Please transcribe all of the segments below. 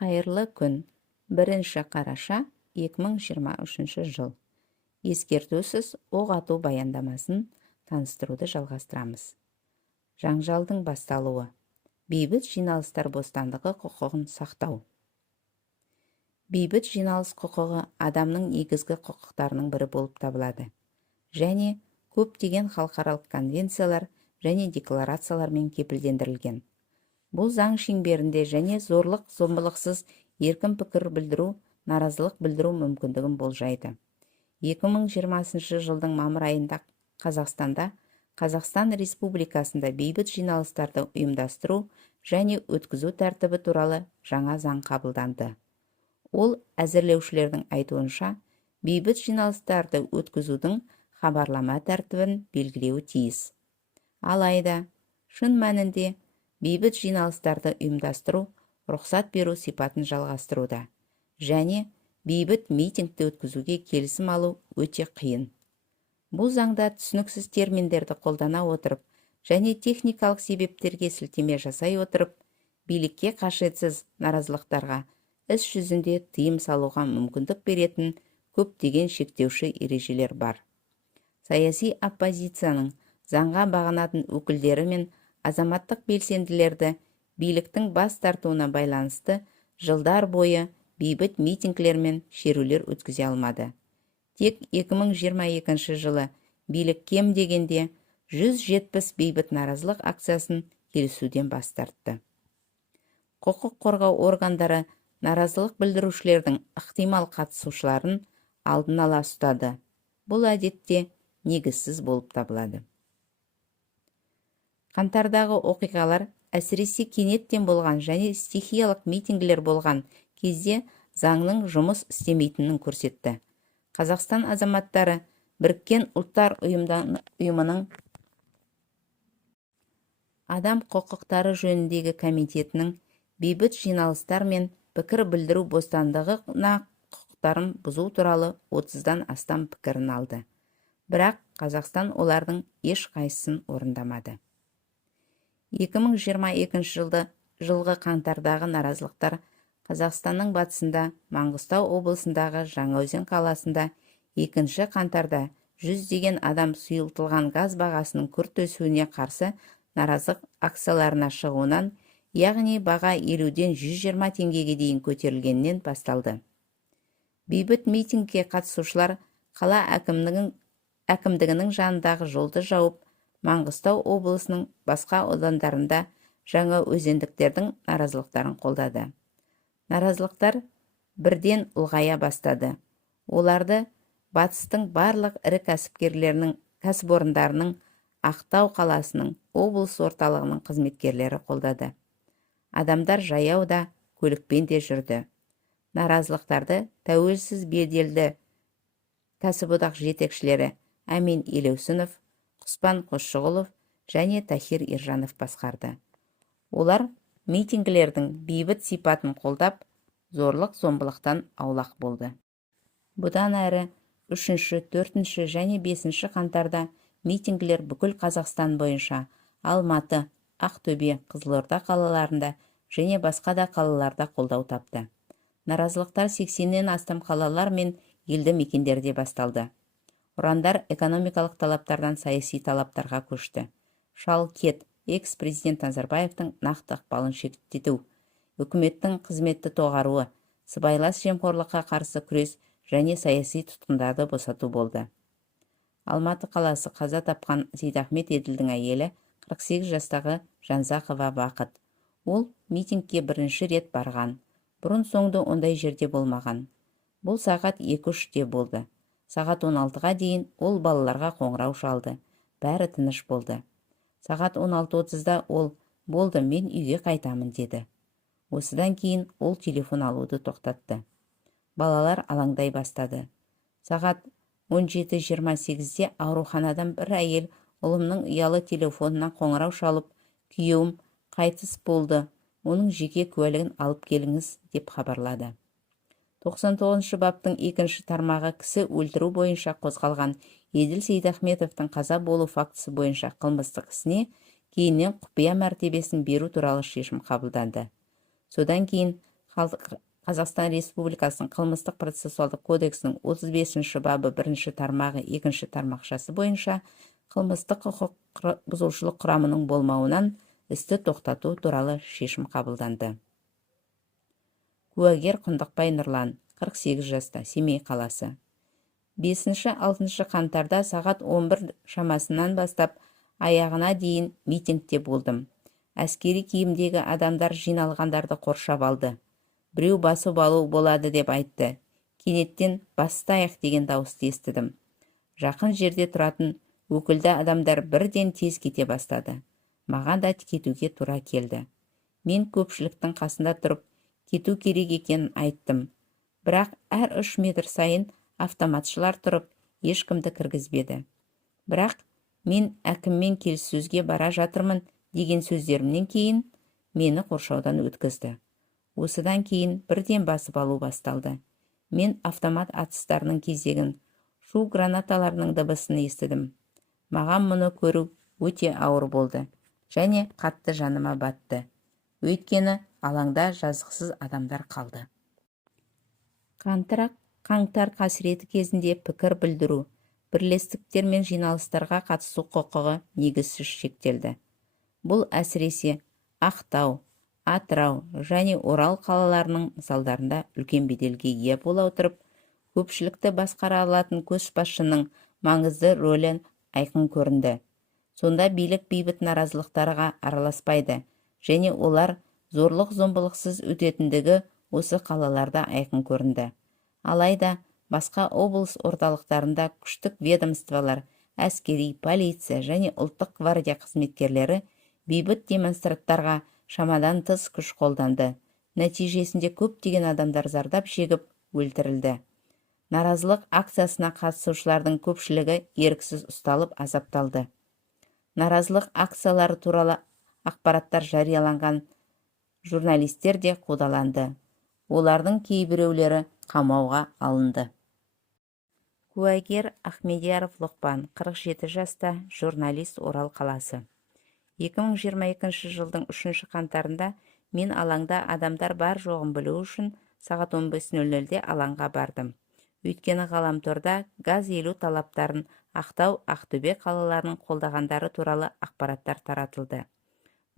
Қайырлы күн. 1 қараша 2023 жыл. Ескертусіз оқ ату баяндамасын таныстыруды жалғастырамыз. Жаңжалдың басталуы. Бейбіт жиналыстар бостандығы құқығын сақтау. Бейбіт жиналыс құқығы адамның негізгі құқықтарының бірі болып табылады. Және көптеген халықаралық конвенциялар және декларациялармен кепілдендірілген. Бұл заң шеңберінде және зорлық-зомбылықсыз еркін пікір білдіру, наразылық білдіру мүмкіндігін болжайды. 2020 жылдың мамыр айында Қазақстанда, Қазақстан Республикасында бейбіт жиналыстарды ұйымдастыру және өткізу тәртібі туралы жаңа заң қабылданды. Ол әзірлеушілердің айтуынша, бейбіт жиналыстарды өткізудің хабарлама тәртібін белгілеуі тиіс. Алайда, шын мәнінде бейбіт жиналыстарды ұйымдастыру, рұқсат беру сипатын жалғастыруда және бейбіт митингті өткізуге келісім алу өте қиын. Бұл заңда түсініксіз терминдерді қолдана отырып және техникалық себептерге сілтеме жасай отырып, билікке қажетсіз наразылықтарға іс жүзінде тыйым салуға мүмкіндік беретін көптеген шектеуші ережелер бар. Саяси оппозицияның заңға бағынатын өкілдері мен азаматтық белсенділерді биліктің бас тартуына байланысты жылдар бойы бейбіт митингілер мен шерулер өткізе алмады. Тек 2022 жылы билік кем дегенде 170 бейбіт наразылық акциясын келісуден бас тартты. Құқық қорғау органдары наразылық білдірушілердің ықтимал қатысушыларын алдын ала ұстады. Бұл әдетте негізсіз болып табылады. Қаңтардағы оқиғалар әсіресе кенеттен болған және стихиялық митингілер болған кезде заңның жұмыс істемейтінін көрсетті. Қазақстан азаматтары Біріккен ұлттар ұйымының адам құқықтары жөніндегі комитетінің бейбіт жиналыстар мен пікір білдіру бостандығына құқықтарын бұзу туралы 30-дан астам пікірін алды. Бірақ Қазақстан олардың ешқайсысын орындамады. 2022 жылғы қаңтардағы наразылықтар Қазақстанның батысында, Маңғыстау облысындағы Жаңаөзен қаласында 2 қаңтарда 100 адам сұйылтылған газ бағасының күрт өсуіне қарсы наразылық акцияларына шығуынан, яғни баға 50-ден 120 теңгеге дейін көтерілгеннен басталды. Бейбіт митингке қатысушылар қала әкімдігінің жанындағы жолды жауып, Маңғыстау облысының басқа аудандарында жаңаөзендіктердің наразылықтарын қолдады. Наразылықтар бірден ұлғая бастады. Оларды батыстың барлық ірі кәсіпорындарының, Ақтау қаласының, облыс орталығының қызметкерлері қолдады. Адамдар жаяу да, көлікпен де жүрді. Наразылықтарды тәуелсіз беделді кәсіподақ жетекшілері Әмен Елеусінов, Құспан Қосшығұлов және Тахир Ержанов басқарды. Олар митингілердің бейбіт сипатын қолдап, зорлық-зомбылықтан аулақ болды. Бұдан әрі 3, 4 және 5 қаңтарда митингілер бүкіл Қазақстан бойынша Алматы, Ақтөбе, Қызылорда қалаларында және басқа да қалаларда қолдау тапты. Наразылықтар 80-нен астам қалалар мен елді мекендерде басталды. Ұрандар экономикалық талаптардан саяси талаптарға көшті. Шал кет, экс-президент Назарбаевтың нақты ықпалын шектету, үкіметтің қызметті тоғаруы, сыбайлас жемқорлыққа қарсы күрес және саяси тұтқындарды босату болды. Алматы қаласы қаза тапқан Сейдахмет Еділдің әйелі 48 жастағы Жанзақова Бақыт. Ол митингке бірінші рет барған. Бұрын соңды ондай жерде болмаған. Бұл сағат 2-3-те болды. Сағат 16-ға дейін ол балаларға қоңырау шалды. Бәрі тыныш болды. Сағат 16:30-да ол «Болды, мен үйге қайтамын» деді. Осыдан кейін ол телефон алуды тоқтатты. Балалар алаңдай бастады. Сағат 17:28-де ауруханадан бір әйел ұлымның ұялы телефонына қоңырау шалып, «Күйеуім қайтыс болды, оның жеке куәлігін алып келіңіз» деп хабарлады. 99 баптың 2 тармағы кісі өлтіру бойынша қозғалған Еділ Сейдахметовтың қаза болу фактісі бойынша қылмыстық ісіне кейіннен құпия мәртебесін беру туралы шешім қабылданды. Содан кейін Қазақстан Республикасының қылмыстық процессуалдық кодексінің 35 бабы 1 тармағы 2 тармақшасы бойынша қылмыстық құқық бұзушылық құрамының болмауынан істі тоқтату туралы шешім қабылданды. Куәгер Құндықбай Нұрлан, 48 жаста, Семей қаласы. 5-6 қаңтарда сағат 11 шамасынан бастап аяғына дейін митингте болдым. Әскери киімдегі адамдар жиналғандарды қоршап алды. Біреу басып алу болады деп айтты. Кенеттен бастайық деген дауысты естідім. Жақын жерде тұратын өкілді адамдар бірден тез кете бастады. Маған да кетуге тура келді. Мен көпшіліктің қасында тұрып, кету керек екенін айттым. Бірақ әр 3 метр сайын автоматшылар тұрып, ешкімді кіргізбеді. Бірақ мен әкіммен келіссөзге бара жатырмын деген сөздерімнен кейін мені қоршаудан өткізді. Осыдан кейін бірден басып алу басталды. Мен автомат атыстарының кезегін, шу гранаталарының дыбысын естідім. Маған мұны көру өте ауыр болды және қатты жаныма батты. Өйткені алаңда жазықсыз адамдар қалды. Қаңтар қасіреті кезінде пікір білдіру, бірлестіктер мен жиналыстарға қатысу құқығы негізсіз шектелді. Бұл әсіресе Ақтау, Атырау және Орал қалаларының мысалдарында үлкен беделге ие бола отырып, көпшілікті басқара алатын көшбасшының маңызды рөлі айқын көрінді. Сонда билік бейбіт наразылықтарға араласпайды және олар зорлық-зомбылықсыз өтетіндігі осы қалаларда айқын көрінді. Алайда басқа облыс орталықтарында күштік ведомстволар, әскери, полиция және ұлттық гвардия қызметкерлері бейбіт демонстраттарға шамадан тыс күш қолданды. Нәтижесінде көптеген адамдар зардап шегіп өлтірілді. Наразылық акциясына қатысушылардың көпшілігі еріксіз ұсталып азапталды. Наразылық акциялары туралы ақпараттар жарияланған журналистер де қудаланды. Олардың кейбіреулері қамауға алынды. Куәгер Ахмедияров Лұқпан, 47 жаста, журналист, Орал қаласы. 2022 жылдың 3 қаңтарында мен алаңда адамдар бар жоғын білу үшін сағат 15:00-де алаңға бардым. Өйткені ғаламторда газ елу талаптарын Ақтау, Ақтөбе қалаларының қолдағандары туралы ақпараттар таратылды.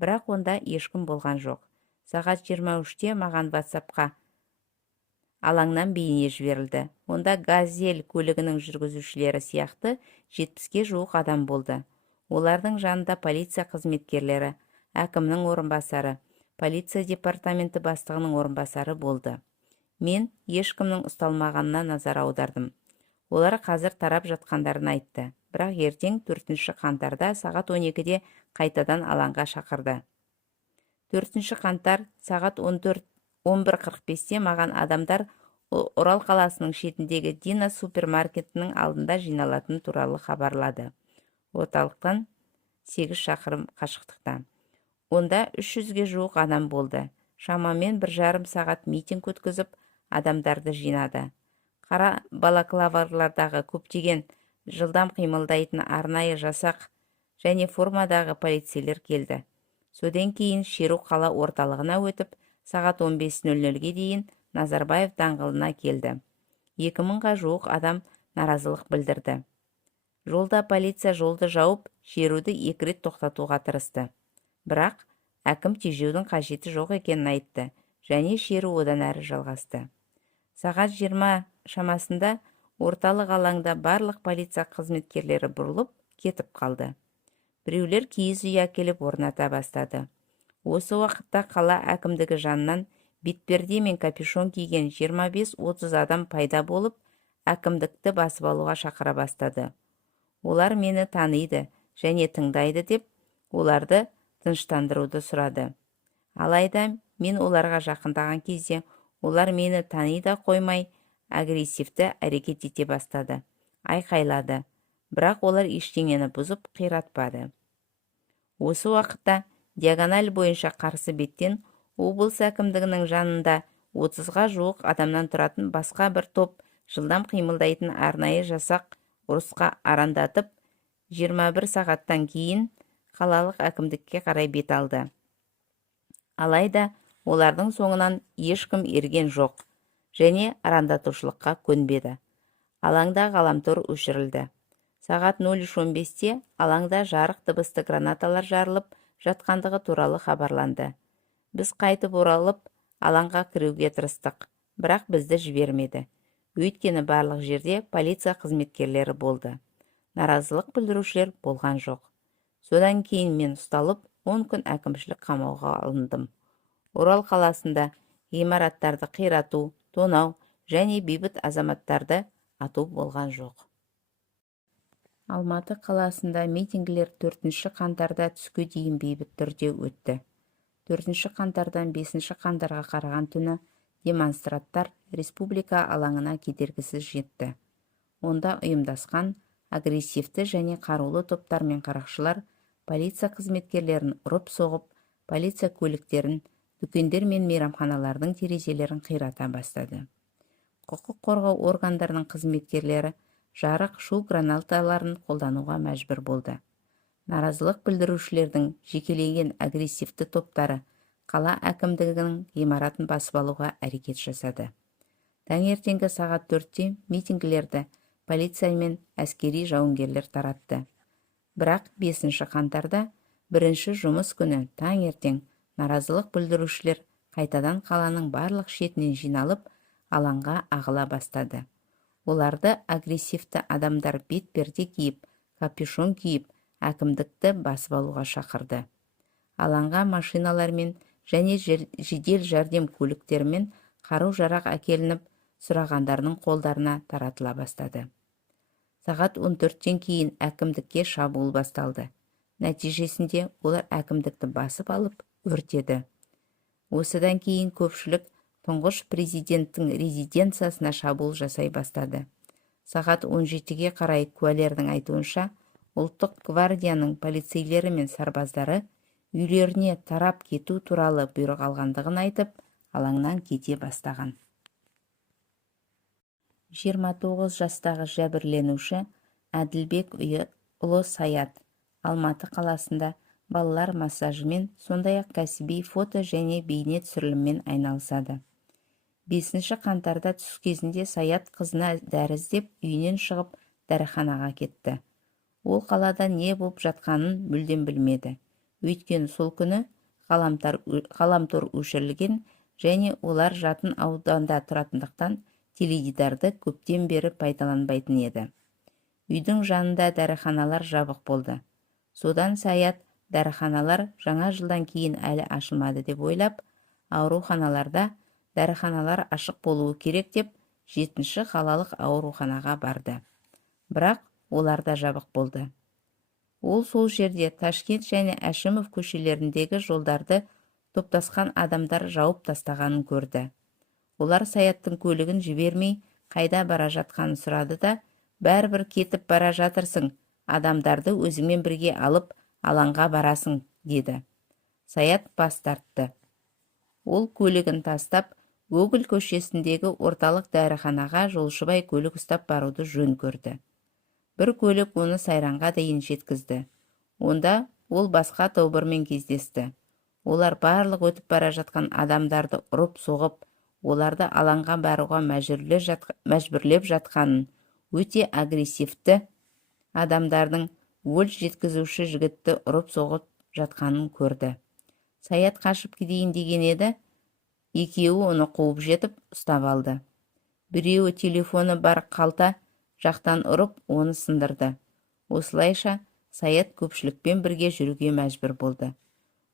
Бірақ онда ешкім болған жоқ. Сағат 23-те маған WhatsApp-қа алаңнан бейне жіберілді. Онда газель көлігінің жүргізушілері сияқты 70-ге жуық адам болды. Олардың жанында полиция қызметкерлері, әкімнің орынбасары, полиция департаменті бастығының орынбасары болды. Мен ешкімнің ұсталмағанына назар аудардым. Олар қазір тарап жатқандарын айтты. Бірақ ертең 4 қаңтарда сағат 12-де қайтадан алаңға шақырды. 4 қаңтар сағат 11:45-те маған адамдар Орал қаласының шетіндегі Дина супермаркетінің алдында жиналатын туралы хабарлады. Орталықтан 8 шақырым қашықтықта. Онда 300-ге жуық адам болды. Шамамен 1,5 сағат митинг өткізіп, адамдарды жинады. Қара балаклавалардағы көптеген жылдам қимылдайтын арнайы жасақ және формадағы полицейлер келді. Содан кейін шеру қала орталығына өтіп, сағат 15:00-ге дейін Назарбаев даңғылына келді. 2000-ға жуық адам наразылық білдірді. Жолда полиция жолды жауып, шеруді 2 рет тоқтатуға тырысты. Бірақ әкім тежеудің қажеті жоқ екенін айтты және шеру одан әрі жалғасты. Сағат 20 шамасында орталық алаңда барлық полиция қызметкерлері бұрылып кетіп қалды. Біреулер киіз үй әкеліп орната бастады. Осы уақытта қала әкімдігі жанынан бетперде мен капюшон киген 25-30 адам пайда болып, әкімдікті басып алуға шақыра бастады. Олар мені таниды және тыңдайды деп, оларды тыныштандыруды сұрады. Алайда мен оларға жақындаған кезде, олар мені танида қоймай, агрессивті әрекет ете бастады. Айқайлады. Бірақ олар ештеңені бұзып қиратпады. Осы уақытта диагональ бойынша қарсы беттен облыс әкімдігінің жанында 30-ға жуық адамнан тұратын басқа бір топ жылдам қимылдайтын арнайы жасақ ұрысқа арандатып, 21 сағаттан кейін қалалық әкімдікке қарай бет алды. Алайда Олардың соңынан ешкім ерген жоқ және арандатушылыққа көнбеді. Алаңда ғаламтор өшірілді. Сағат 03:15-те алаңда жарық дыбысты гранаталар жарылып жатқандығы туралы хабарланды. Біз қайтып оралып, алаңға кіруге тырыстық, бірақ бізді жібермеді. Өйткені барлық жерде полиция қызметкерлері болды. Наразылық білдірушілер болған жоқ. Содан кейін мен ұсталып, 10 күн әкімшілік қамауға алындым. Орал қаласында ғимараттарды қирату, тонау және бейбіт азаматтарды ату болған жоқ. Алматы қаласында митингілер 4 қаңтарда түске дейін бейбіт түрде өтті. 4 қаңтардан 5 қаңтарға қараған түні демонстранттар республика алаңына кедергісіз жетті. Онда ұйымдасқан, агрессивті және қарулы топтар мен қарақшылар полиция қызметкерлерін ұрып-соғып, полиция көліктерін, дүкендер мен мейрамханалардың терезелерін қирата бастады. Құқық қорғау органдарының қызметкерлері жарық шу гранаталарын қолдануға мәжбүр болды. Наразылық білдірушілердің жекелеген агрессивті топтары қала әкімдігінің ғимаратын басып алуға әрекет жасады. Таңертеңгі сағат 4-те митингілерді полиция мен әскери жауынгерлер таратты. Бірақ 5 қаңтарда бірінші жұмыс күні таңертең наразылық білдірушілер қайтадан қаланың барлық шетінен жиналып, алаңға ағыла бастады. Оларды агрессивті адамдар бетперде киіп, капюшон киіп, әкімдікті басып алуға шақырды. Алаңға машиналармен және жедел жәрдем көліктермен қару-жарақ әкелініп, сұрағандардың қолдарына таратыла бастады. Сағат 14-тен кейін әкімдікке шабуыл басталды. Нәтижесінде олар әкімдікті басып алып, өртеді. Осыдан кейін көпшілік тұңғыш президенттің резиденциясына шабуыл жасай бастады. Сағат 17-ге қарай куәлердің айтуынша, ұлттық гвардияның полицейлері мен сарбаздары үйлеріне тарап кету туралы бұйрық алғандығын айтып, алаңнан кете бастаған. 29 жастағы жәбірленуші Әділбек ұлы Саят Алматы қаласында балалар массажымен, сондай-ақ кәсіби фото және бейне түсіріліммен айналысады. 5 қаңтарда түс кезінде Саят қызына дәрі іздеп үйінен шығып дәріханаға кетті. Ол қалада не болып жатқанын мүлдем білмеді. Өйткені сол күні ғаламтор өшірілген және олар жатын ауданда тұратындықтан теледидарды көптен бері пайдаланбайтын еді. Үйдің жанында дәріханалар жабық болды. Содан Саят дәріханалар жаңа жылдан кейін әлі ашылмады деп ойлап, ауруханаларда дәріханалар ашық болуы керек деп 7-ші қалалық ауруханаға барды. Бірақ олар да жабық болды. Ол сол жерде Ташкент және Әшімов көшелеріндегі жолдарды топтасқан адамдар жауып тастағанын көрді. Олар Саяттың көлігін жібермей, қайда бара жатқанын сұрады да, бәрібір кетіп бара жатырсың, адамдарды өзіңмен бірге алып, алаңға барасың, деді. Саят бас тартты. Ол көлігін тастап, Гоголь көшесіндегі орталық дәріханаға жолшыбай көлік ұстап баруды жөн көрді. Бір көлік оны Сайранға дейін жеткізді. Онда ол басқа тобырмен кездесті. Олар барлық өтіп бара жатқан адамдарды ұрып-соғып, оларды алаңға баруға мәжбүрлеп жатқанын, өте агрессивті адамдардың өлж жеткізуші жігітті ұрып-соғып жатқанын көрді. Саят қашып кетейін деген еді, екеуі оны қуып жетіп ұстап алды. Біреуі телефоны бар қалта жақтан ұрып, оны сындырды. Осылайша Саят көпшілікпен бірге жүруге мәжбүр болды.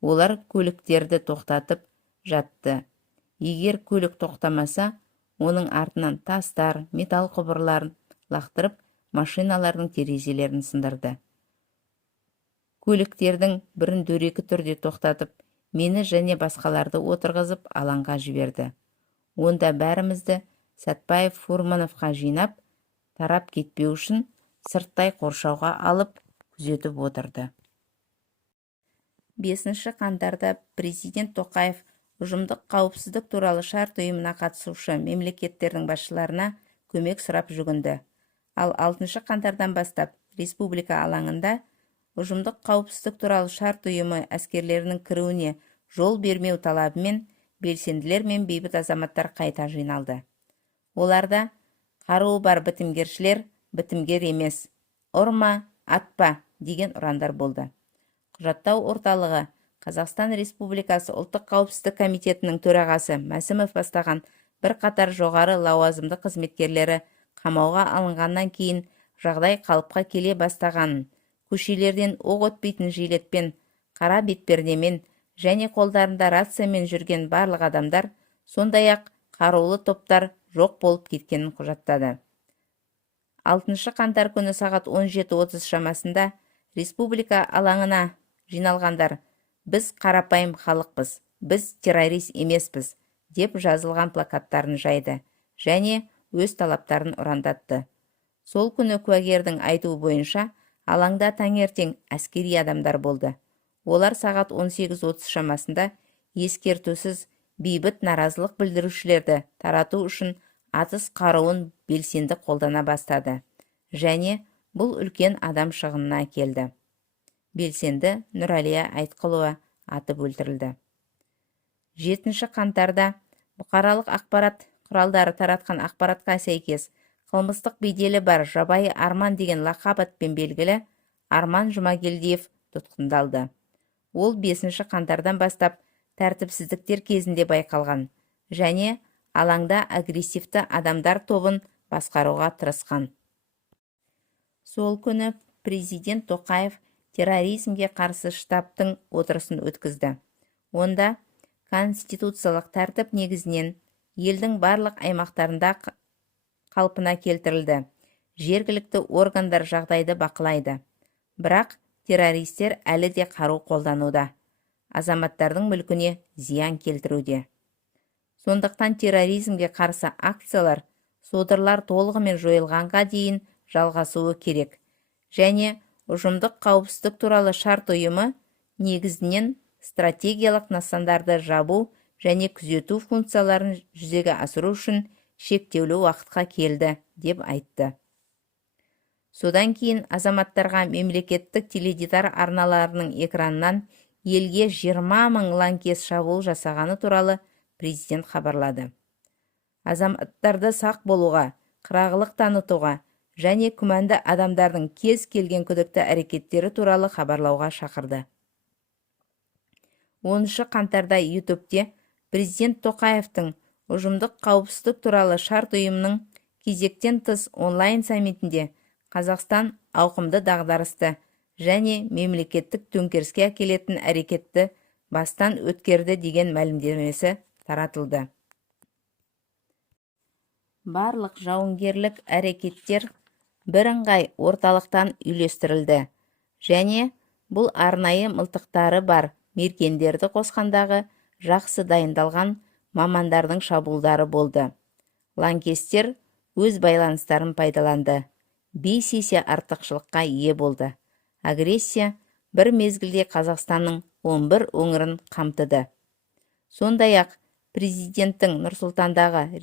Олар көліктерді тоқтатып жатты. Егер көлік тоқтамаса, оның артынан тастар, металл құбырларын лақтырып, машиналардың терезелерін сындырды. Көліктердің бірін дөрекі түрде тоқтатып, мені және басқаларды отырғызып алаңға жіберді. Онда бәрімізді Сәтбаев Фурмановқа жинап, тарап кетпеу үшін сырттай қоршауға алып, күзетіп отырды. 5 қаңтарда президент Тоқаев ұжымдық қауіпсіздік туралы шарт ұйымына қатысушы мемлекеттердің басшыларына көмек сұрап жүгінді. Ал 6 қаңтардан бастап республика алаңында ұжымдық қауіпсіздік туралы шарт ұйымы әскерлерінің кіруіне жол бермеу талабымен белсенділер мен бейбіт азаматтар қайта жиналды. Оларда қаруы бар бітімгершілер бітімгер емес, ұрма, атпа деген ұрандар болды. Құжаттау орталығы Қазақстан Республикасы ұлттық қауіпсіздік комитетінің төрағасы Мәсімов бастаған бірқатар жоғары лауазымды қызметкерлері қамауға алынғаннан кейін жағдай қалыпқа келе бастағанын, көшелерден оқ өтпейтін жилетпен, қара бетпердемен және қолдарында рациямен жүрген барлық адамдар, сондай-ақ қарулы топтар жоқ болып кеткенін құжаттады. 6 қаңтар күні сағат 17:30 шамасында республика алаңына жиналғандар «Біз қарапайым халықпыз, біз террорист емеспіз» деп жазылған плакаттарын жайды және өз талаптарын ұрандатты. Сол күні куәгердің айтуы бойынша алаңда таңертең әскери адамдар болды. Олар сағат 18:30 шамасында ескертусіз бейбіт наразылық білдірушілерді тарату үшін атыс қаруын белсенді қолдана бастады және бұл үлкен адам шығынына әкелді. Белсенді Нұралия Айтқылова атып өлтірілді. 7 қаңтарда бұқаралық ақпарат құралдары таратқан ақпаратқа сәйкес қылмыстық беделі бар жабайы Арман деген лақап атпен белгілі Арман Жұмагелдиев тұтқындалды. Ол 5 қаңтардан бастап тәртіпсіздіктер кезінде байқалған және алаңда агрессивті адамдар тобын басқаруға тырысқан. Сол күні президент Тоқаев терроризмге қарсы штабтың отырысын өткізді. Онда конституциялық тәртіп негізінен елдің барлық аймақтарында қалпына келтірілді. Жергілікті органдар жағдайды бақылайды. Бірақ террористер әлі де қару қолдануда. Азаматтардың мүлкіне зиян келтіруде. Сондықтан терроризмге қарсы акциялар содырлар толығымен жойылғанға дейін жалғасуы керек. Және ұжымдық қауіпсіздік туралы шарт ұйымы негізінен стратегиялық нысандарды жабу және күзету функцияларын жүзеге асыру үшін шектеулі уақытқа келді, деп айтты. Содан кейін азаматтарға мемлекеттік теледидар арналарының экранынан елге 20 000 лаңкес шабуыл жасағаны туралы президент хабарлады. Азаматтарды сақ болуға, қырағылық танытуға және күмәнді адамдардың кез келген күдікті әрекеттері туралы хабарлауға шақырды. 10 қаңтарда YouTube'те президент Тоқаевтың ұжымдық қауіпсіздік туралы шарт ұйымының кезектен тыс онлайн саммитінде Қазақстан ауқымды дағдарысты және мемлекеттік төңкеріске әкелетін әрекетті бастан өткерді деген мәлімдемесі таратылды. Барлық жауынгерлік әрекеттер бірыңғай орталықтан үйлестірілді және бұл арнайы мылтықтары бар мергендерді қосқандағы жақсы дайындалған мамандардың шабуылдары болды. Лаңкестер өз байланыстарын пайдаланды. 5 есе артықшылыққа ие болды. Агрессия бір мезгілде Қазақстанның 11 өңірін қамтыды. Сондай-ақ президенттің Нұрсұлтандағы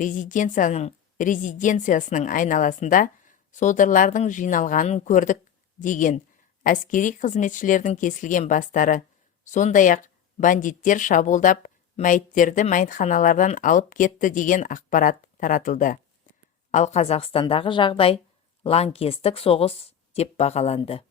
резиденциясының айналасында содырлардың жиналғанын көрдік деген әскери қызметшілердің кесілген бастары, сондай-ақ бандиттер шабуылдап мәйіттерді мәйітханалардан алып кетті деген ақпарат таратылды. Ал Қазақстандағы жағдай лаңкестік соғыс деп бағаланды.